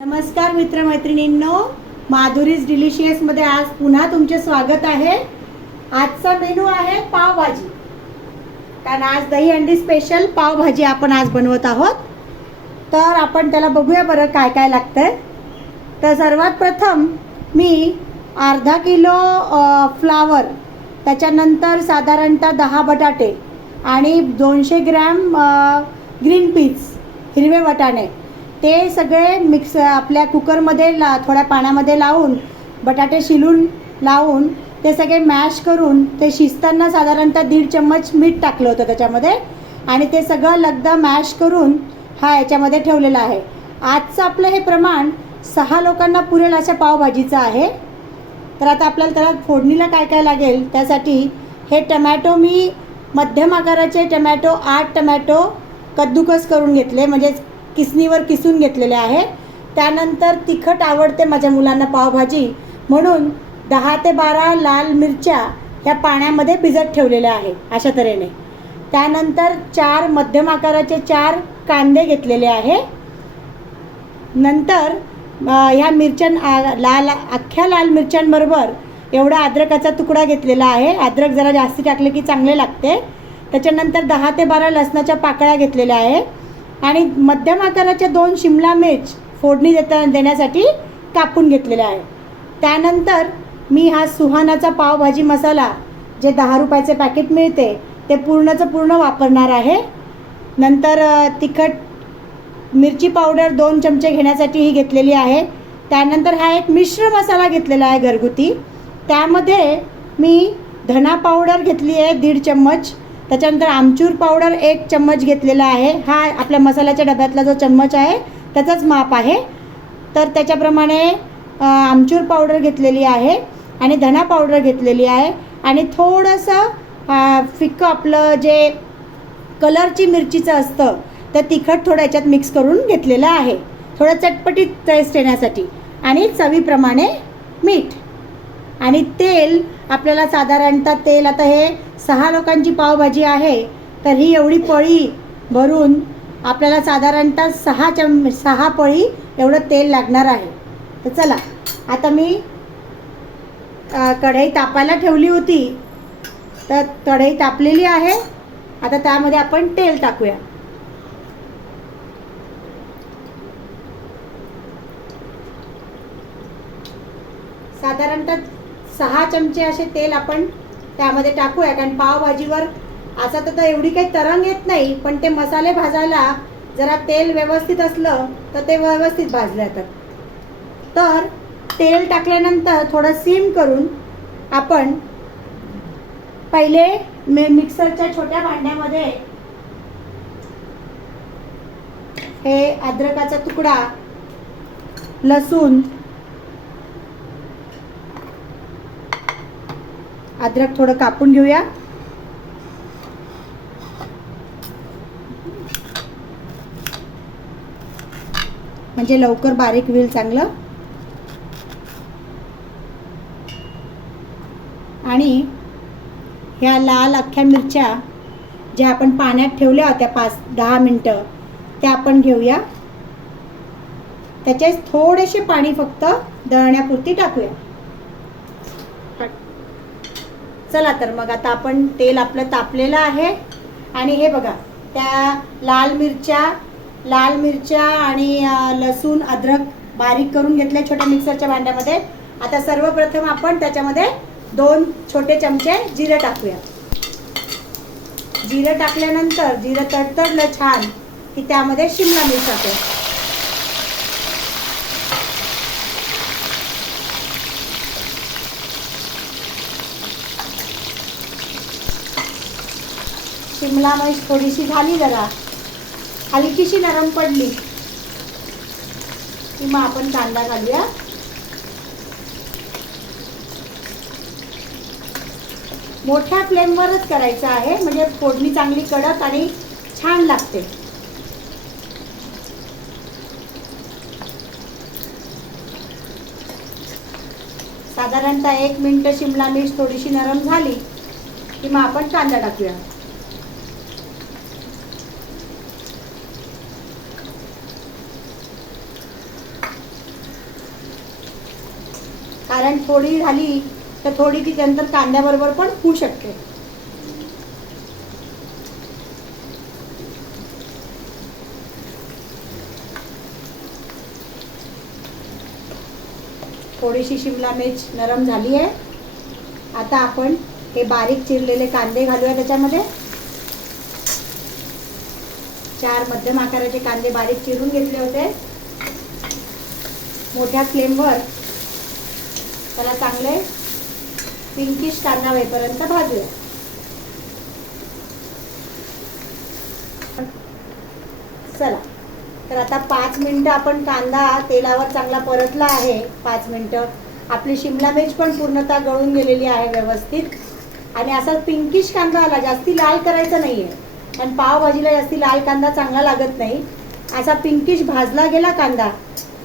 नमस्कार मित्रमैत्रिणींनो, माधुरीज डिलिशियस मध्ये आज पुन्हा तुमचे स्वागत आहे। आजचा मेनू आहे पावभाजी। कारण आज दही अंडी स्पेशल पावभाजी आपण आज बनवत आहोत। तर आपण त्याला बघूया बरं काय काय लागतंय। तर सर्वात प्रथम मी अर्धा किलो फ्लावर, त्याच्यानंतर साधारणतः 10 बटाटे आणि 200 ग्रॅम ग्रीन पीस हिरवे वाटाणे, ते सगळे मिक्स आपल्या कुकरमध्ये थोड्या पाण्यामध्ये लावून बटाटे शिलून लावून ते सगळे मॅश करून ते शिजताना साधारणतः 1.5 चम्मच मीठ टाकलं होतं त्याच्यामध्ये आणि ते सगळं लगदा मॅश करून याच्यामध्ये ठेवलेलं आहे। आजचं आपलं हे प्रमाण 6 लोकांना पुरेल अशा पावभाजीचं आहे। तर आता आपल्याला त्याला फोडणीला काय काय लागेल त्यासाठी हे टमॅटो मी मध्यम आकाराचे टमॅटो 8 टमॅटो कद्दूकस करून घेतले, म्हणजे किसणीवर किसून घेतलेले आहे। त्यानंतर तिखट आवडते माझ्या मुलांना पावभाजी म्हणून 10 ते 12 लाल मिरच्या ह्या पाण्यामध्ये भिजत ठेवलेल्या आहे अशा तऱ्हेने। त्यानंतर 4 मध्यम आकाराचे 4 कांदे घेतलेले आहे। नंतर ह्या मिरच्या अख्ख्या लाल मिरच्यांबरोबर एवढा अद्रकाचा तुकडा घेतलेला आहे। अद्रक जरा जास्ती टाकले की चांगले लागते। त्याच्यानंतर 10 ते 12 लसणाच्या पाकळ्या घेतलेल्या आहे आणि मध्यम आकाराच्या 2 शिमला मिर्च फोडणी देण्यासाठी कापून घेतलेले आहे। त्यानंतर मी हा सुहानाचा पावभाजी मसाला जे 10 रुपयाचे पॅकेट मिळते ते पूर्ण वापरणार आहे। नंतर तिखट मिरची पावडर 2 चमचे घेण्यासाठी ही घेतलेली आहे। त्यानंतर हा एक मिश्र मसाला घेतलेला आहे घरगुती, त्यामध्ये मी धना पावडर घेतली आहे 1.5 चम्मच, त्याच्यानंतर आमचूर पावडर 1 चम्मच घेतलेला आहे। हा आपल्या मसाल्याच्या डब्यातला जो चम्मच आहे त्याचाच माप आहे। तर त्याच्याप्रमाणे आमचूर पावडर घेतलेली आहे आणि धना पावडर घेतलेली आहे आणि थोडंसं फिक्क आपलं जे कलरची मिरचीचं असतं तर तिखट थोडं याच्यात मिक्स करून घेतलेलं आहे, थोडं चटपटीत टेस्ट येण्यासाठी, आणि चवीप्रमाणे मीठ आणि तेल। आपल्याला साधारणतः तेल, आता हे 6 लोकांची पावभाजी आहे तर ही एवढी पळी भरून आपल्याला साधारणतः 6 पळी एवढं तेल लागणार आहे। तर चला आता मी कढई तापायला ठेवली होती, तर कढई तापलेली आहे। आता त्यामध्ये आपण तेल टाकूया। साधारणतः 6 चमचे असे तेल आपण त्यामध्ये टाकूया, कारण पावभाजीवर असा तर एवढी काही तरंग येत नाही, पण ते मसाले भाजायला जरा तेल व्यवस्थित असलं तर ते व्यवस्थित भाजले जातात। तर तेल टाकल्यानंतर थोडं सिम करून आपण पहिले मिक्सरच्या छोट्या भांड्यामध्ये हे अद्रकाचा तुकडा, लसूण, अद्रक थोडं कापून घेऊया, म्हणजे लवकर बारीक होईल चांगलं। आणि ह्या लाल अख्ख्या मिरच्या ज्या आपण पाण्यात ठेवल्या होत्या 5-10 मिनटं त्या आपण घेऊया, त्याचे थोडेसे पाणी फक्त दळण्यापुरती टाकूया। चला तर मग आता आपण तेल आपलं तापलेलं आहे आणि हे बघा त्या लाल मिरच्या आणि लसूण अद्रक बारीक करून घेतले छोट्या मिक्सरच्या भांड्यामध्ये। आता सर्वप्रथम आपण त्याच्यामध्ये 2 छोटे चमचे जिरे टाकूया। जिरे टाकल्यानंतर जिरे तडतडलं छान की त्यामध्ये शिमला मिर्च टाकूया। शिमला मिर्च थोडीशी झाली, जरा हलकीशी नरम पडली की मग आपण कांदा घालूया। मोठ्या फ्लेमवरच करायचं आहे, म्हणजे फोडणी चांगली कडक आणि छान लागते। साधारणतः 1 मिनिट शिमला मिर्च थोडीशी नरम झाली की मग आपण कांदा टाकूया। कारण थोडी झाली तर थोडी ती नंतर कांद्याबरोबर पण होऊ शकते. थोडीशी शिमला मिर्च नरम झाली आहे. आता आपण हे बारीक चिरलेले कांदे घालूया त्याच्यामध्ये. 4 मध्यम आकाराचे कांदे बारीक चिरून घेतले होते. मोठ्या फ्लेमवर त्याला चांगले पिंकिश कांदा होईपर्यंत भाजूया. चला, तर आता 5 मिनिटं आपण कांदा तेलावर चांगला परतला आहे. 5 मिनिटं आपली शिमला मिर्च पण पूर्णतः गळून गेलेली आहे व्यवस्थित. आणि असा पिंकिश कांदा आला, जास्ती लाल करायचा नाही आहे, पण पावभाजीला जास्ती लाल कांदा चांगला लागत नाही. असा पिंकिश भाजला गेला कांदा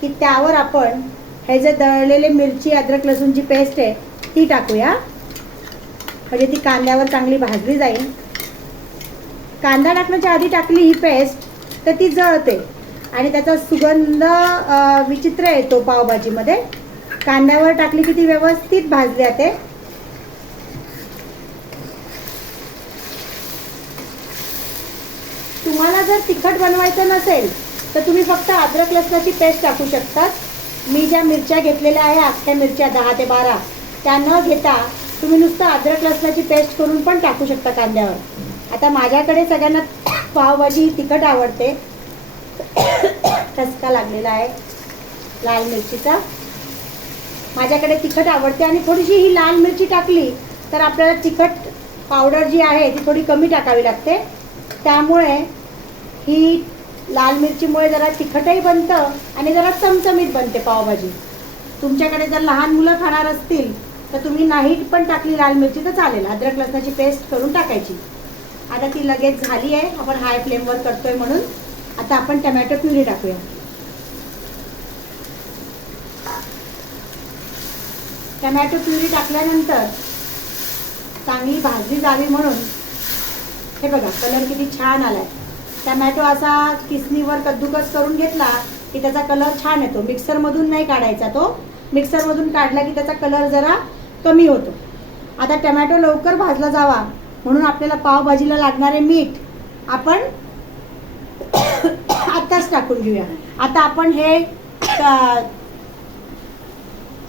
की त्यावर आपण हे जे दळलेले मिरची अद्रक लसूणची पेस्ट आहे ती टाकूया. म्हणजे ती कांद्यावर चांगली भाजली जाईल. कांदा टाकण्याच्या आधी टाकली ही पेस्ट तर ती जळते आणि त्याचा सुगंध विचित्र येतो पावभाजीमध्ये. कांद्यावर टाकली की ती व्यवस्थित भाजली जाते. तुम्हाला जर तिखट बनवायचं नसेल तर तुम्ही फक्त अद्रक लसणाची पेस्ट टाकू शकतात. मी ज्या मिरच्या घेतलेल्या आहे, अख्ख्या मिरच्या 10 ते 12, त्या न घेता तुम्ही नुसतं अद्रक लसणाची पेस्ट करून पण टाकू शकता कांद्यावर. आता माझ्याकडे सगळ्यांना पावभाजी तिखट आवडते. ठसका लागलेला आहे लाल मिरचीचा. माझ्याकडे तिखट आवडते आणि थोडीशी ही लाल मिरची टाकली तर आपल्याला तिखट पावडर जी आहे ती थोडी कमी टाकावी लागते. त्यामुळे ही लाल मिरचीमुळे जरा तिखटही बनतं आणि जरा चमचमीत बनते पावभाजी. तुमच्याकडे जर लहान मुलं खाणार असतील तर तुम्ही नाही पण टाकली लाल मिरची तर चालेल. अद्रक लसणाची पेस्ट करून टाकायची. आता ती लगेच झाली आहे. आपण हाय फ्लेमवर करतोय म्हणून. आता आपण टमॅटो प्युरी टाकूया. टमॅटो प्युरी टाकल्यानंतर चांगली भाजली जावी म्हणून हे बघा कलर किती छान आलाय. टमॅटो असा किसणीवर कद्दूकस करून घेतला की त्याचा कलर छान येतो. मिक्सरमधून नाही काढायचा तो. मिक्सरमधून काढला की त्याचा कलर जरा कमी होतो. आता टमॅटो लवकर भाजला जावा म्हणून आपल्याला पावभाजीला लागणारे मीठ आपण आत्ताच टाकून घेऊया. आता आपण हे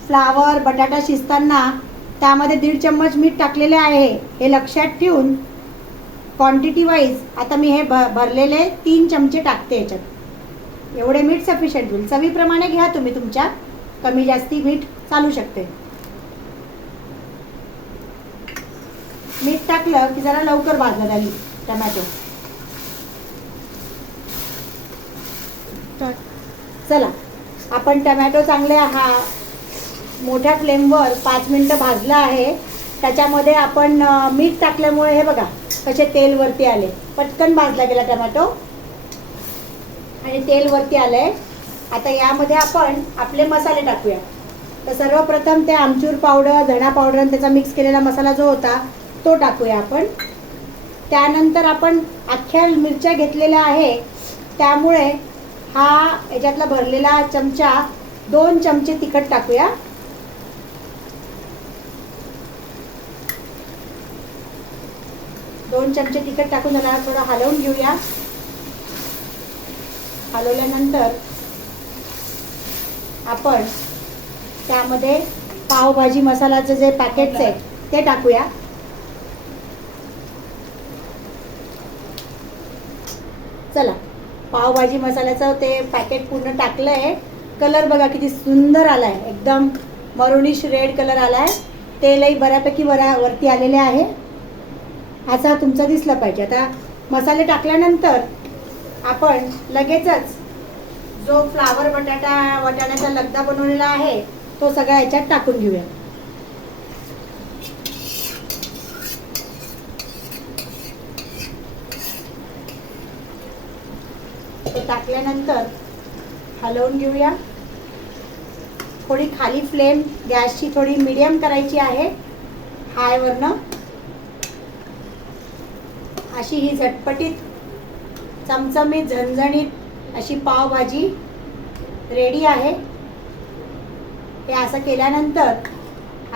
फ्लावर बटाटा शिजताना त्यामध्ये 1.5 चम्मच मीठ टाकलेले आहे. हे लक्षात ठेवून क्वांटिटी वाईज आता मी हे भरलेले 3 चमचे टाकते याच्यात. एवढे मीठ सफिशियंट होईल. चवीप्रमाणे घ्या तुम्ही तुमच्या. कमी जास्ती मीठ चालू शकते. मीठ टाकलं की जरा लवकर भाजलं जाईल टमॅटो. चला, आपण टमॅटो चांगले मोठ्या फ्लेमवर 5 मिनिटं भाजला आहे. त्याच्यामध्ये आपण मीठ टाकल्यामुळे हे बघा कसे तेल वरती आले. पटकन भाजला गेला टमॅटो आणि तेल वरती आलंय. आता यामध्ये आपण आपले मसाले टाकूया. तर सर्वप्रथम ते आमचूर पावडर, धणा पावडर आणि त्याचा मिक्स केलेला मसाला जो होता तो टाकूया आपण. त्यानंतर आपण अख्ख्या मिरच्या घेतलेल्या आहे त्यामुळे हा याच्यातला भरलेला चमचा 2 चमचे तिखट टाकूया. दोन चमचे तिखट टाकून त्याला थोडं हलवून घेऊया. हलवल्यानंतर आपण त्यामध्ये पावभाजी मसाल्याचे जे पॅकेट्स आहेत ते टाकूया. चला, पावभाजी मसाल्याचं ते पॅकेट पूर्ण टाकलं आहे. कलर बघा किती सुंदर आला आहे. एकदम मरुनिश रेड कलर आला आहे. तेलही बऱ्यापैकी वरती आलेले आहे. असा तुमचा दिसला पाहिजे. आता मसाले टाकल्यानंतर आपण लगेचच जो फ्लावर वाटाण्याचा लगदा बनवलेला आहे तो सगळा याच्यात टाकून घेऊया. तो टाकल्यानंतर हलवून घेऊया. थोडी खाली फ्लेम गॅसची थोडी मीडियम करायची आहे हायवरनं. अशी ही झटपटीत चमचमीत झणझणीत अशी पावभाजी रेडी आहे. हे असं केल्यानंतर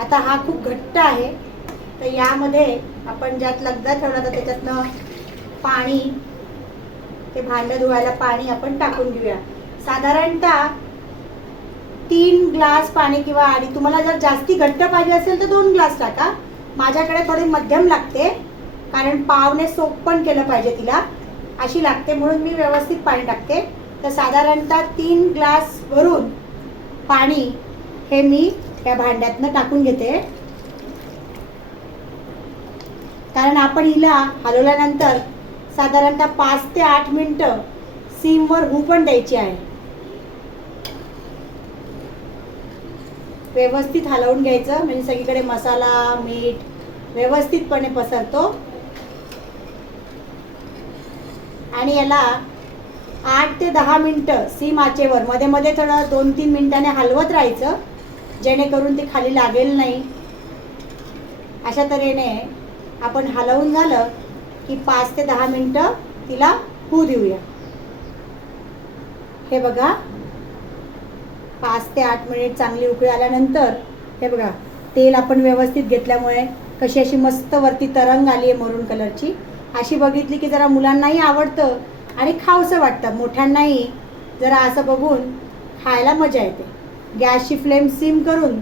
आता हा खूप घट्ट आहे, तर यामध्ये आपण ज्यात लगदा ठेवला तर त्याच्यातनं पाणी, ते भांडं धुवायला पाणी आपण टाकून घेऊया. साधारणतः 3 ग्लास पाणी किंवा आणि तुम्हाला जर जास्ती घट्ट पाहिजे असेल तर 2 ग्लास टाका. माझ्याकडे थोडी मध्यम लागते, कारण पावने सोप पण केलं पाहिजे तिला, अशी लागते, म्हणून मी व्यवस्थित पाणी टाकते. तर साधारणतः 3 ग्लास भरून पाणी हे मी या भांड्यातनं टाकून घेते, कारण आपण हिला हलवल्यानंतर साधारणतः 5 ते 8 मिनिटं सीमवर होऊ पण द्यायची आहे. व्यवस्थित हलवून घ्यायचं, म्हणजे सगळीकडे मसाला मीठ व्यवस्थितपणे पसरतो. आणि याला 8 ते 10 मिनिटं सीम आचेवर मध्ये मध्ये थोडं 2-3 मिनिटांनी हलवत राहायचं, जेणेकरून ती खाली लागेल नाही. अशा तऱ्हेने आपण हलवून झालं की 5 ते 10 मिनिटं तिला होऊ देऊया. हे बघा 5 ते 8 मिनिट चांगली उकळी आल्यानंतर हे बघा तेल आपण व्यवस्थित घेतल्यामुळे कशी अशी मस्त वरती तरंग आली आहे मरून कलरची. अशी बघितली की जरा मुलांनाही आवडतं आणि खावंसं वाटतं, मोठ्यांनाही जरा असं बघून खायला मजा येते. गॅसची फ्लेम सिम करून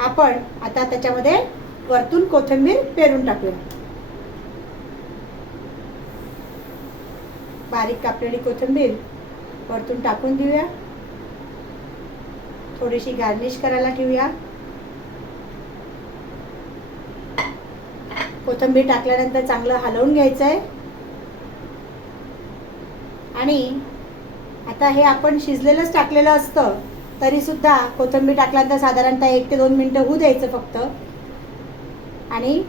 आपण आता त्याच्यामध्ये वरतून कोथिंबीर पेरून टाकूया. बारीक कापलेली कोथिंबीर वरतून टाकून देऊया. थोडीशी गार्निश करायला ठेवूया. कोथिंबीर टाकल्यानंतर चांगलं हलवून घ्यायचं आहे. आणि आता हे आपण शिजलेलंच टाकलेलं असतं, तरी सुद्धा कोथिंबीर टाकल्यानंतर साधारणतः 1 ते 2 मिनिटं होऊ द्यायचं फक्त, आणि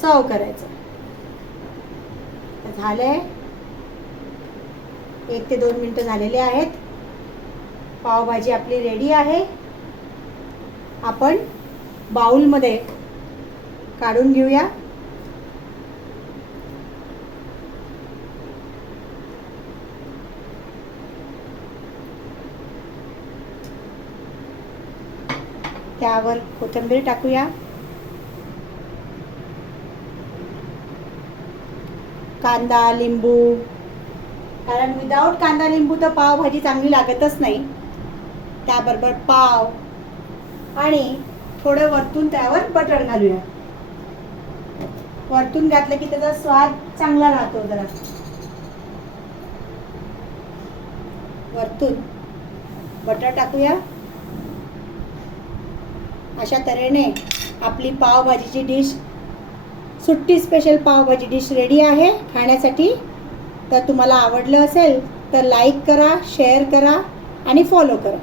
सर्व करायचं. झालंय, 1 ते 2 मिनिटं झालेले आहेत. पावभाजी आपली रेडी आहे. आपण बाउलमध्ये काढून घेऊया. त्यावर कोथिंबीर टाकूया. कांदा लिंबू, कारण विदाऊट कांदा लिंबू तर पावभाजी चांगली लागतच नाही. त्याबरोबर पाव आणि थोडं वरतून त्यावर बटर घालूया. वरतून घातलं की त्याचा स्वाद चांगला राहतो. जरा वरतून बटर टाकूया. अशा तऱ्हेने आपली पावभाजीची डिश, सुट्टी स्पेशल पावभाजी डिश रेडी आहे खाण्यासाठी. तर तुम्हाला आवडलं असेल तर लाईक करा, शेअर करा आणि फॉलो करा.